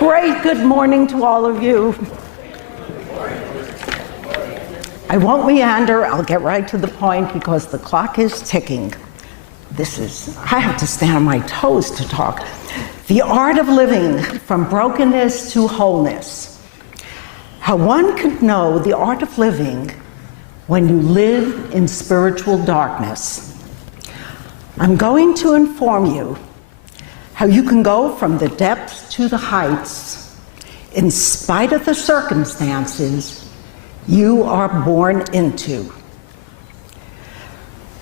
Great good morning to all of you. I won't meander, I'll get right to the point because the clock is ticking. I have to stand on my toes to talk. The art of living from brokenness to wholeness. How one could know the art of living when you live in spiritual darkness. I'm going to inform you how you can go from the depths to the heights in spite of the circumstances you are born into.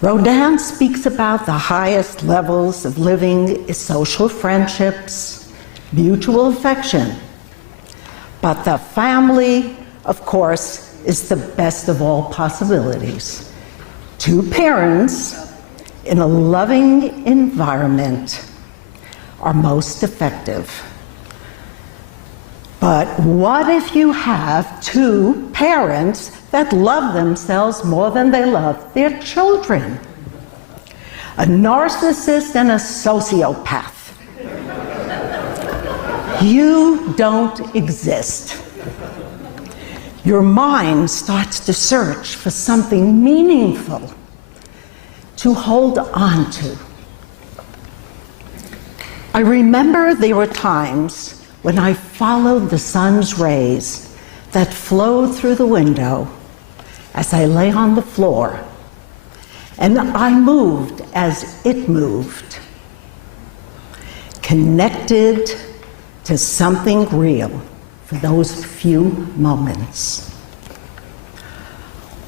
Rodin speaks about the highest levels of living is social friendships, mutual affection. But the family, of course, is the best of all possibilities. Two parents in a loving environment are most effective. But what if you have two parents that love themselves more than they love their children? A narcissist and a sociopath. You don't exist. Your mind starts to search for something meaningful to hold on to. I remember there were times when I followed the sun's rays that flowed through the window as I lay on the floor, and I moved as it moved, connected to something real for those few moments.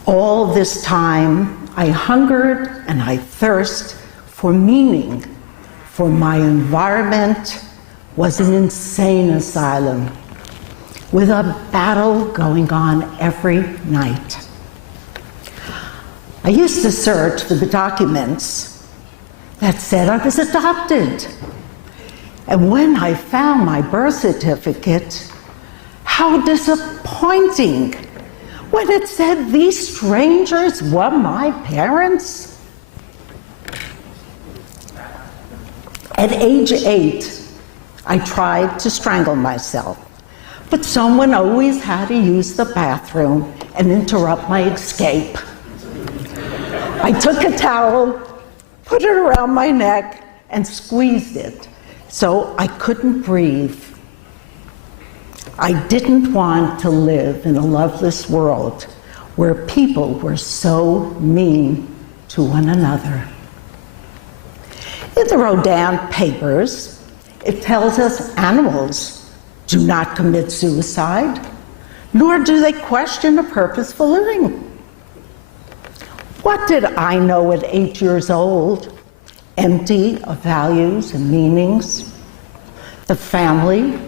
All this time, I hungered and I thirst for meaning, for my environment was an insane asylum with a battle going on every night. I used to search for the documents that said I was adopted. And when I found my birth certificate, how disappointing when it said these strangers were my parents. At age 8, I tried to strangle myself, but someone always had to use the bathroom and interrupt my escape. I took a towel, put it around my neck, and squeezed it so I couldn't breathe. I didn't want to live in a loveless world where people were so mean to one another. In the Rodin papers, it tells us animals do not commit suicide, nor do they question a purposeful living. What did I know at 8 years old, empty of values and meanings? The family,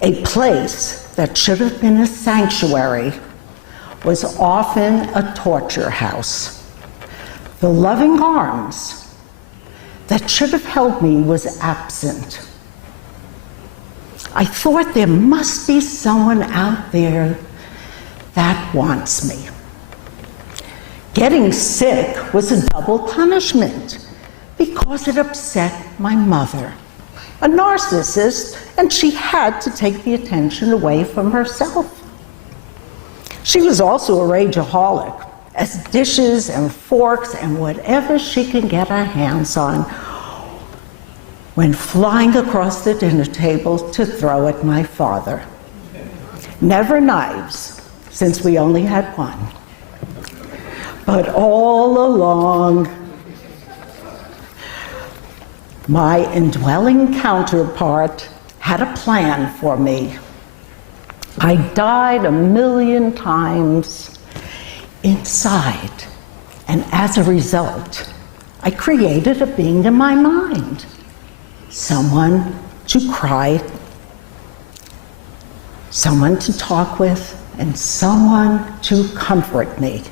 a place that should have been a sanctuary, was often a torture house. The loving arms that should have held me was absent. I thought there must be someone out there that wants me. Getting sick was a double punishment because it upset my mother, a narcissist, and she had to take the attention away from herself. She was also a rageaholic, as dishes and forks and whatever she could get her hands on went flying across the dinner table to throw at my father. Never knives, since we only had one. But all along, my indwelling counterpart had a plan for me. I died 1,000,000 times inside, and as a result, I created a being in my mind. Someone to cry, someone to talk with, and someone to comfort me.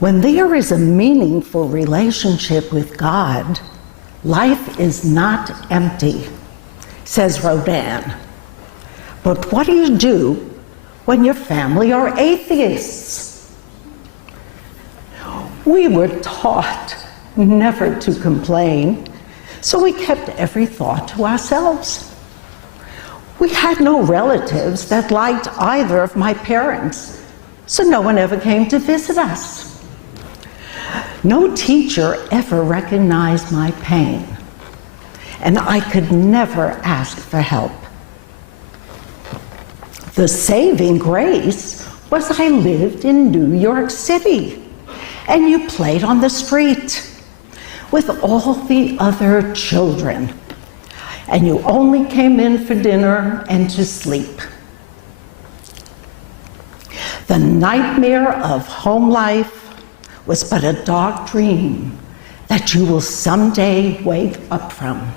When there is a meaningful relationship with God, life is not empty, says Rodin. But what do you do when your family are atheists? We were taught never to complain, so we kept every thought to ourselves. We had no relatives that liked either of my parents, so no one ever came to visit us. No teacher ever recognized my pain, and I could never ask for help. The saving grace was I lived in New York City, and you played on the street with all the other children, and you only came in for dinner and to sleep. The nightmare of home life was but a dark dream that you will someday wake up from.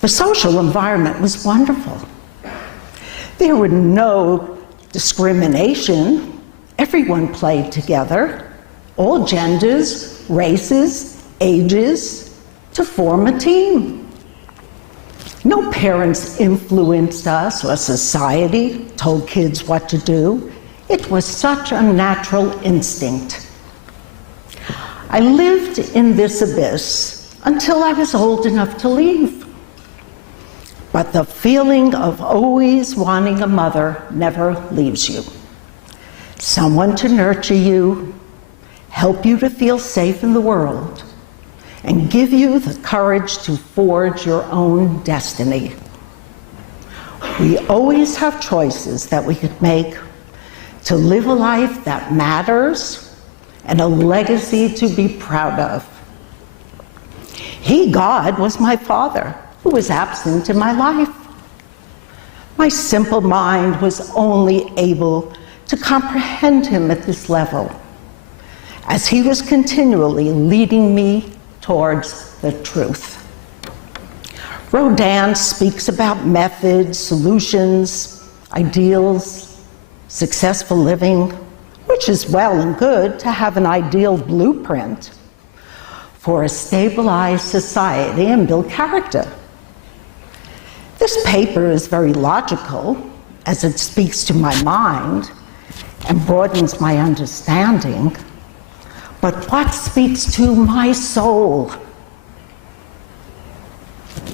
The social environment was wonderful. There were no discrimination. Everyone played together, all genders, races, ages, to form a team. No parents influenced us or society told kids what to do. It was such a natural instinct. I lived in this abyss until I was old enough to leave. But the feeling of always wanting a mother never leaves you. Someone to nurture you, help you to feel safe in the world, and give you the courage to forge your own destiny. We always have choices that we could make to live a life that matters and a legacy to be proud of. He, God, was my father, who was absent in my life. My simple mind was only able to comprehend him at this level, as he was continually leading me towards the truth. Rodin speaks about methods, solutions, ideals, successful living, which is well and good to have an ideal blueprint for a stabilized society and build character. This paper is very logical, as it speaks to my mind and broadens my understanding. But what speaks to my soul?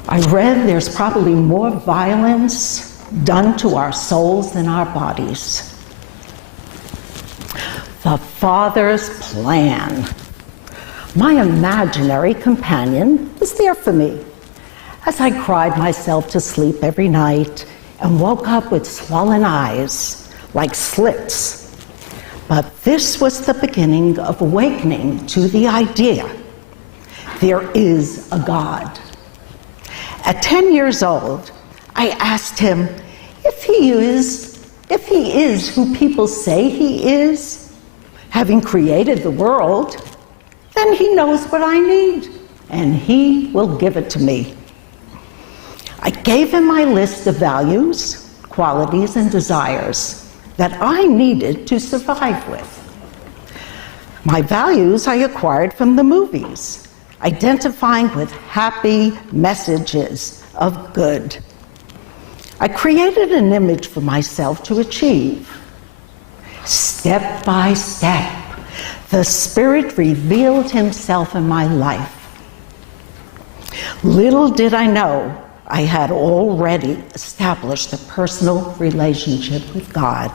I read there's probably more violence done to our souls than our bodies. The Father's plan. My imaginary companion was there for me as I cried myself to sleep every night and woke up with swollen eyes like slits. But this was the beginning of awakening to the idea there is a God. At 10 years old, I asked him if he is who people say he is, having created the world, then he knows what I need, and he will give it to me. I gave him my list of values, qualities, and desires that I needed to survive with. My values I acquired from the movies, identifying with happy messages of good. I created an image for myself to achieve. Step by step, the Spirit revealed himself in my life. Little did I know I had already established a personal relationship with God.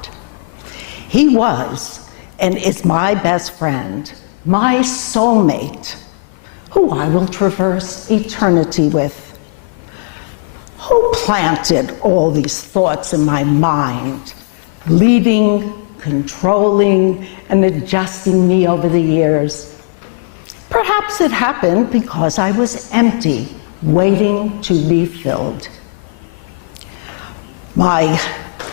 He was and is my best friend, my soulmate, who I will traverse eternity with. Who planted all these thoughts in my mind, leading, controlling, and adjusting me over the years? Perhaps it happened because I was empty, waiting to be filled. My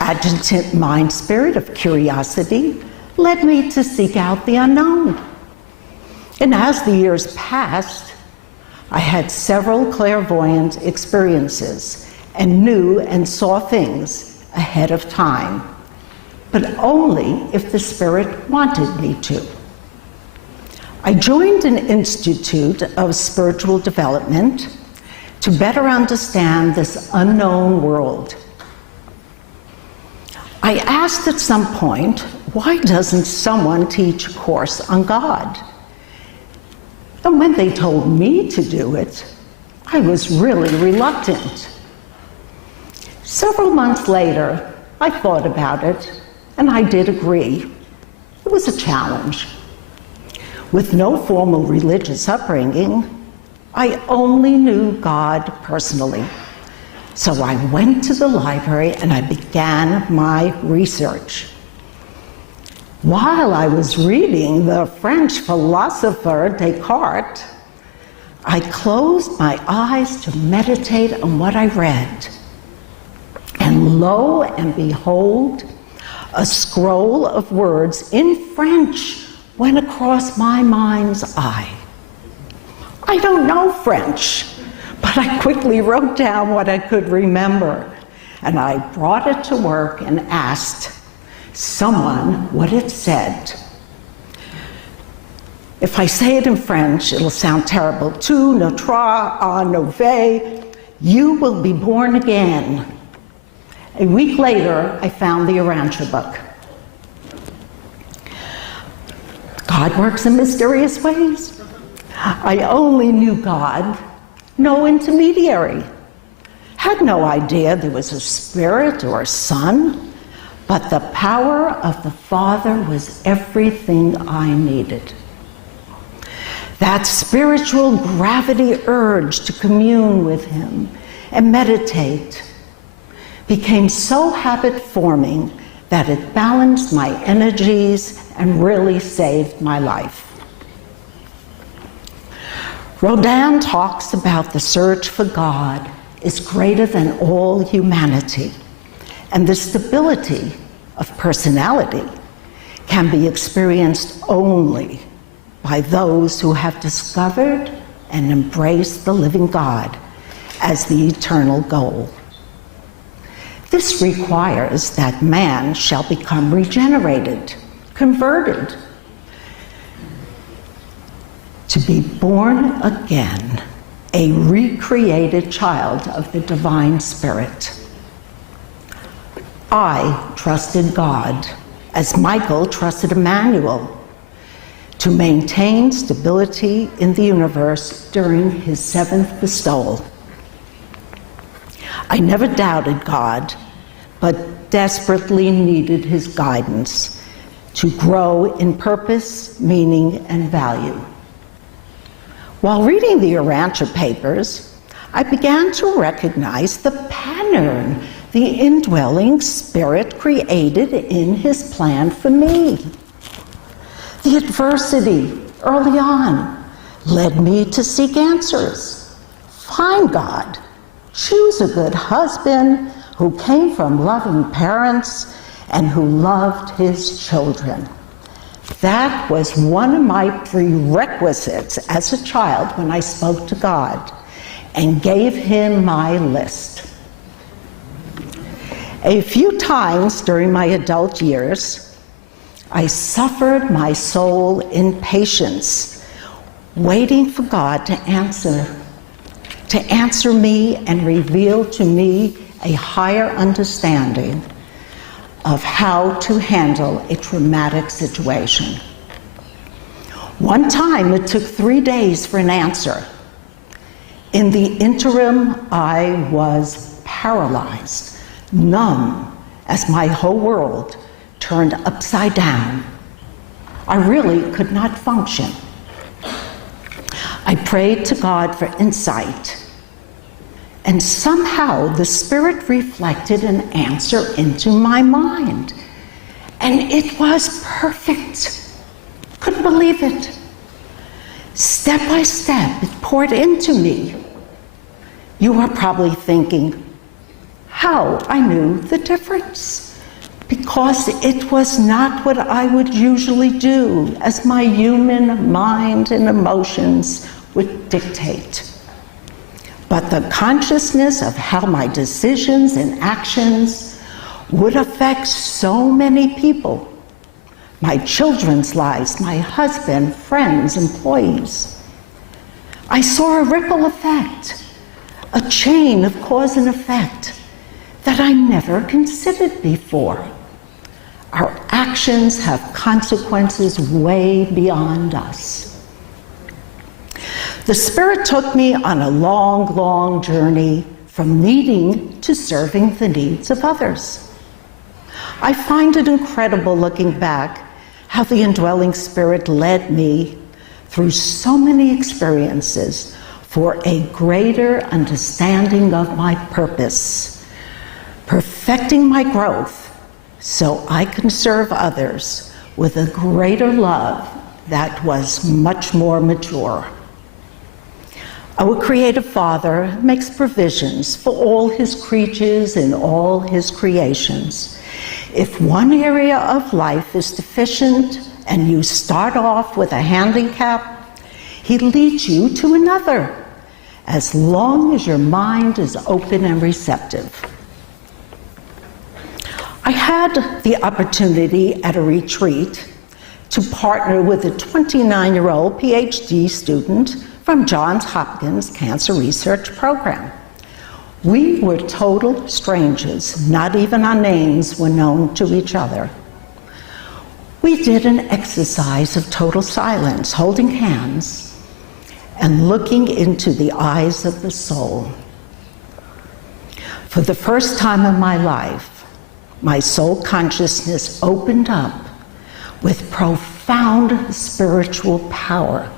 adjutant mind spirit of curiosity led me to seek out the unknown. And as the years passed, I had several clairvoyant experiences and knew and saw things ahead of time, but only if the Spirit wanted me to. I joined an institute of spiritual development to better understand this unknown world. I asked at some point, why doesn't someone teach a course on God? And when they told me to do it, I was really reluctant. Several months later, I thought about it, and I did agree. It was a challenge. With no formal religious upbringing, I only knew God personally. So I went to the library and I began my research. While I was reading the French philosopher Descartes, I closed my eyes to meditate on what I read. And lo and behold, a scroll of words in French went across my mind's eye. I don't know French, but I quickly wrote down what I could remember, and I brought it to work and asked someone what it said. If I say it in French, it'll sound terrible. Tu naîtras à nouveau, you will be born again. A week later, I found the Urantia book. God works in mysterious ways. I only knew God, no intermediary. Had no idea there was a spirit or a son, but the power of the Father was everything I needed. That spiritual gravity urge to commune with Him and meditate became so habit-forming that it balanced my energies and really saved my life. Rodin talks about the search for God is greater than all humanity, and the stability of personality can be experienced only by those who have discovered and embraced the living God as the eternal goal. This requires that man shall become regenerated, converted, to be born again, a recreated child of the divine Spirit. I trusted God, as Michael trusted Emmanuel, to maintain stability in the universe during his 7th bestowal. I never doubted God, but desperately needed His guidance to grow in purpose, meaning, and value. While reading the Urantia papers, I began to recognize the pattern the indwelling Spirit created in His plan for me. The adversity early on led me to seek answers, find God, choose a good husband who came from loving parents and who loved his children. That was one of my prerequisites as a child when I spoke to God and gave Him my list. A few times during my adult years, I suffered my soul in patience, waiting for God to answer me and reveal to me a higher understanding of how to handle a traumatic situation. One time, it took 3 days for an answer. In the interim, I was paralyzed, numb, as my whole world turned upside down. I really could not function. I prayed to God for insight, and somehow the Spirit reflected an answer into my mind, and it was perfect. Couldn't believe it. Step by step, it poured into me. You are probably thinking, how I knew the difference. Because it was not what I would usually do, as my human mind and emotions would dictate. But the consciousness of how my decisions and actions would affect so many people, my children's lives, my husband, friends, employees. I saw a ripple effect, a chain of cause and effect that I never considered before. Our actions have consequences way beyond us. The Spirit took me on a long, long journey from needing to serving the needs of others. I find it incredible looking back how the indwelling Spirit led me through so many experiences for a greater understanding of my purpose, perfecting my growth so I can serve others with a greater love that was much more mature. Our Creative Father makes provisions for all his creatures and all his creations. If one area of life is deficient and you start off with a handicap, he leads you to another, as long as your mind is open and receptive. I had the opportunity at a retreat to partner with a 29-year-old PhD student from Johns Hopkins Cancer Research Program. We were total strangers, not even our names were known to each other. We did an exercise of total silence, holding hands and looking into the eyes of the soul. For the first time in my life, my soul consciousness opened up with profound spiritual power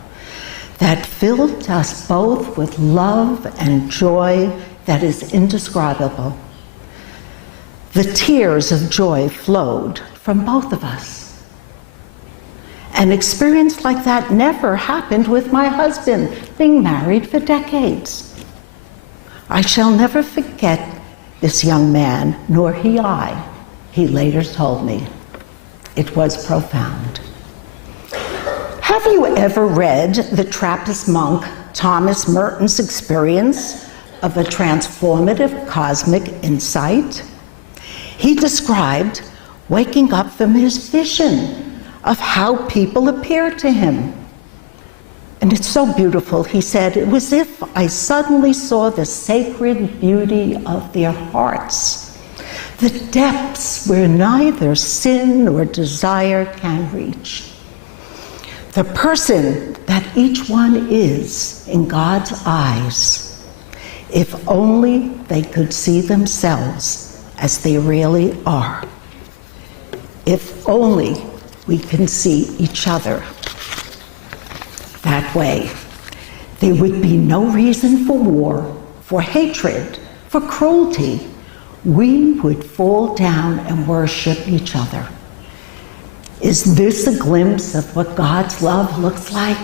that filled us both with love and joy that is indescribable. The tears of joy flowed from both of us. An experience like that never happened with my husband, being married for decades. I shall never forget this young man, nor he later told me. It was profound. Have you ever read the Trappist monk Thomas Merton's experience of a transformative cosmic insight? He described waking up from his vision of how people appeared to him. And it's so beautiful. He said, it was as if I suddenly saw the sacred beauty of their hearts, the depths where neither sin nor desire can reach. The person that each one is in God's eyes, if only they could see themselves as they really are. If only we can see each other that way, there would be no reason for war, for hatred, for cruelty. We would fall down and worship each other. Is this a glimpse of what God's love looks like?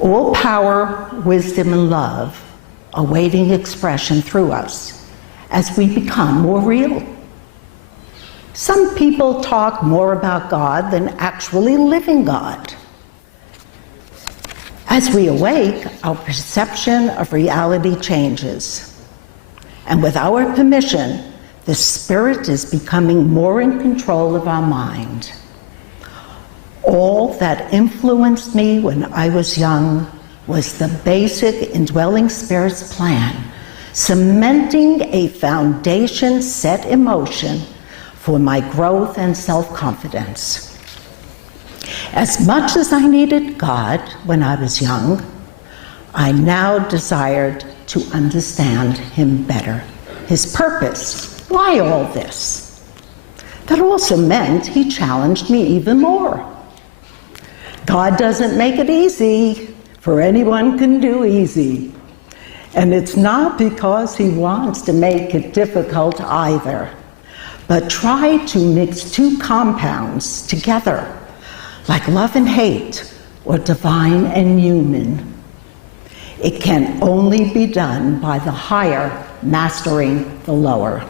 All power, wisdom, and love awaiting expression through us as we become more real. Some people talk more about God than actually living God. As we awake, our perception of reality changes. And with our permission, the Spirit is becoming more in control of our mind. All that influenced me when I was young was the basic indwelling Spirit's plan, cementing a foundation set in motion for my growth and self-confidence. As much as I needed God when I was young, I now desired to understand Him better, His purpose. Why all this? That also meant He challenged me even more. God doesn't make it easy, for anyone can do easy. And it's not because He wants to make it difficult either, but try to mix two compounds together, like love and hate, or divine and human. It can only be done by the higher mastering the lower.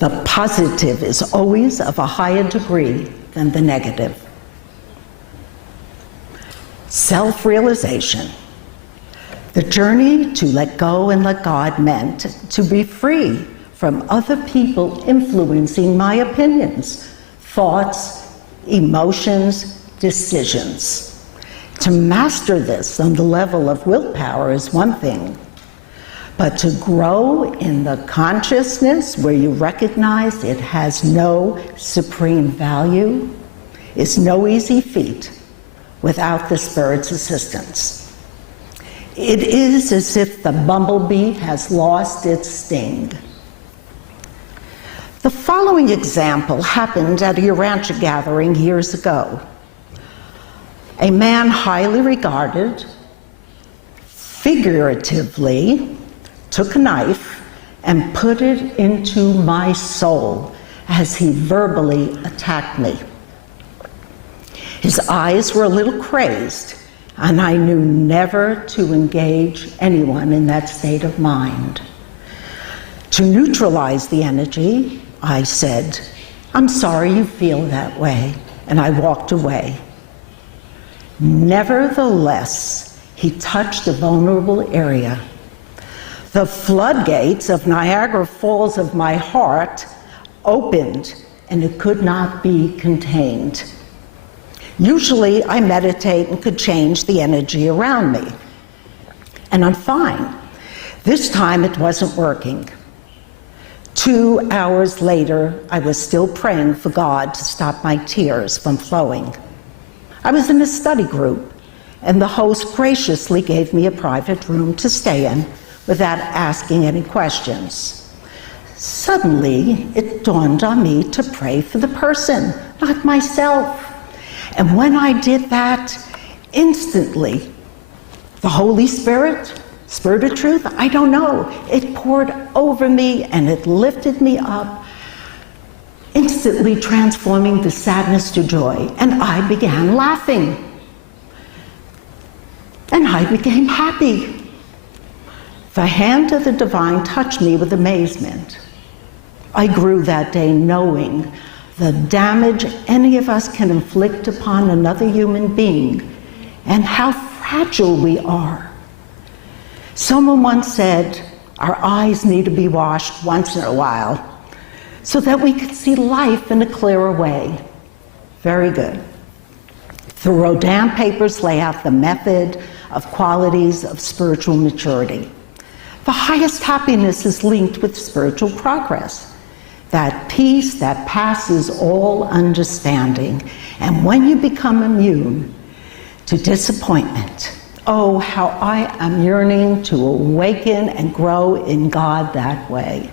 The positive is always of a higher degree than the negative. Self-realization. The journey to let go and let God meant to be free from other people influencing my opinions, thoughts, emotions, decisions. To master this on the level of willpower is one thing, but to grow in the consciousness where you recognize it has no supreme value is no easy feat without the Spirit's assistance. It is as if the bumblebee has lost its sting. The following example happened at a Urantia gathering years ago. A man highly regarded, figuratively, took a knife and put it into my soul as he verbally attacked me. His eyes were a little crazed, and I knew never to engage anyone in that state of mind. To neutralize the energy, I said, "I'm sorry you feel that way," and I walked away. Nevertheless, he touched a vulnerable area. The floodgates of Niagara Falls of my heart opened, and it could not be contained. Usually, I meditate and could change the energy around me, and I'm fine. This time, it wasn't working. 2 hours later, I was still praying for God to stop my tears from flowing. I was in a study group, and the host graciously gave me a private room to stay in without asking any questions. Suddenly, it dawned on me to pray for the person, not myself. And when I did that, instantly, the Holy Spirit, Spirit of Truth, I don't know, it poured over me and it lifted me up, instantly transforming the sadness to joy. And I began laughing. And I became happy. The hand of the divine touched me with amazement. I grew that day knowing the damage any of us can inflict upon another human being and how fragile we are. Someone once said, our eyes need to be washed once in a while so that we can see life in a clearer way. Very good. The Rodin papers lay out the method of qualities of spiritual maturity. The highest happiness is linked with spiritual progress. That peace that passes all understanding. And when you become immune to disappointment, oh, how I am yearning to awaken and grow in God that way.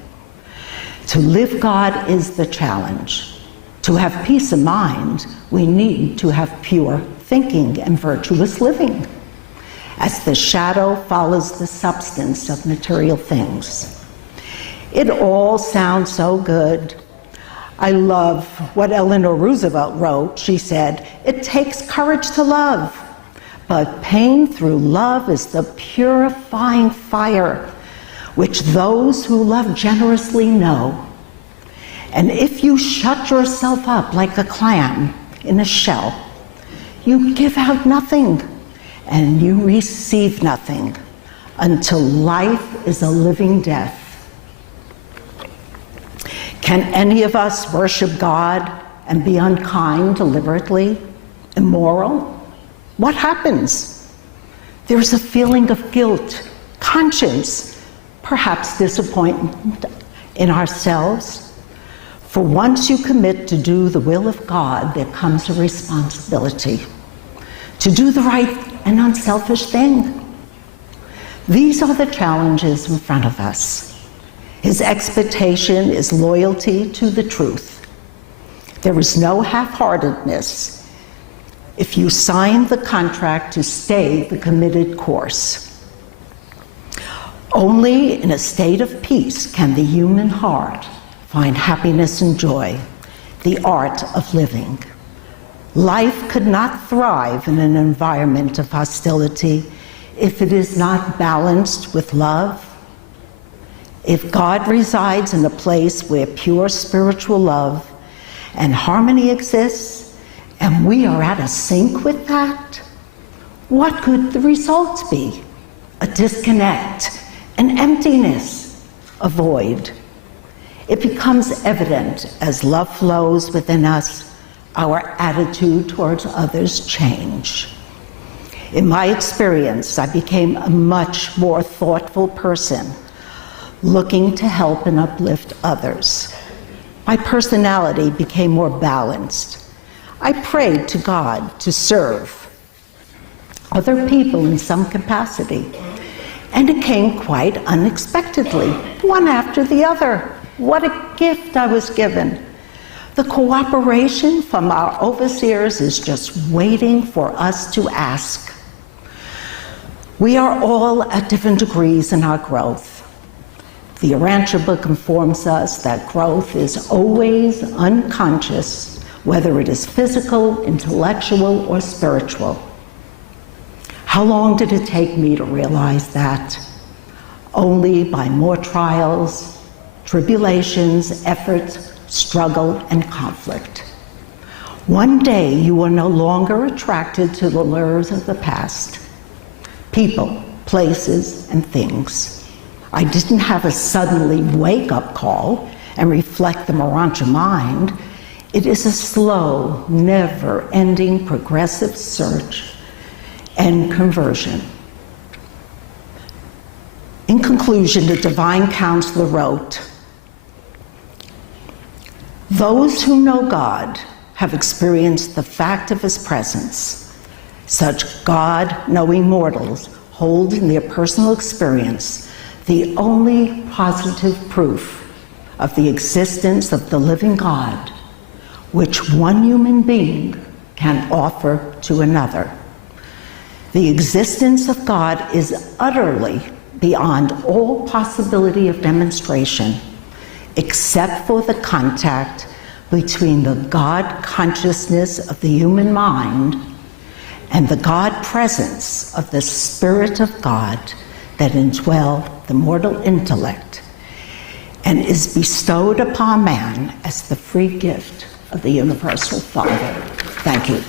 To live God is the challenge. To have peace of mind, we need to have pure thinking and virtuous living, as the shadow follows the substance of material things. It all sounds so good. I love what Eleanor Roosevelt wrote. She said, "It takes courage to love, but pain through love is the purifying fire, which those who love generously know. And if you shut yourself up like a clam in a shell, you give out nothing, and you receive nothing, until life is a living death." Can any of us worship God and be unkind deliberately, immoral? What happens? There's a feeling of guilt, conscience, perhaps disappointment in ourselves. For once you commit to do the will of God, there comes a responsibility to do the right and unselfish thing. These are the challenges in front of us. His expectation is loyalty to the truth. There is no half-heartedness if you sign the contract to stay the committed course. Only in a state of peace can the human heart find happiness and joy, the art of living. Life could not thrive in an environment of hostility if it is not balanced with love. If God resides in a place where pure spiritual love and harmony exists, and we are out of sync with that, what could the results be? A disconnect, an emptiness, a void. It becomes evident as love flows within us, our attitude towards others change. In my experience, I became a much more thoughtful person, looking to help and uplift others. My personality became more balanced. I prayed to God to serve. other people in some capacity. And it came quite unexpectedly, one after the other. What a gift I was given. The cooperation from our overseers is just waiting for us to ask. We are all at different degrees in our growth. The Urantia book informs us that growth is always unconscious, whether it is physical, intellectual, or spiritual. How long did it take me to realize that? Only by more trials, tribulations, efforts, struggle, and conflict. One day you were no longer attracted to the lures of the past, people, places, and things. I didn't have a suddenly wake-up call and reflect the Urantia mind. It is a slow, never-ending progressive search and conversion. In conclusion, the divine counselor wrote, "Those who know God have experienced the fact of his presence. Such God-knowing mortals hold in their personal experience the only positive proof of the existence of the living God, which one human being can offer to another. The existence of God is utterly beyond all possibility of demonstration, except for the contact between the God consciousness of the human mind and the God presence of the Spirit of God that indwell the mortal intellect and is bestowed upon man as the free gift of the Universal Father." Thank you.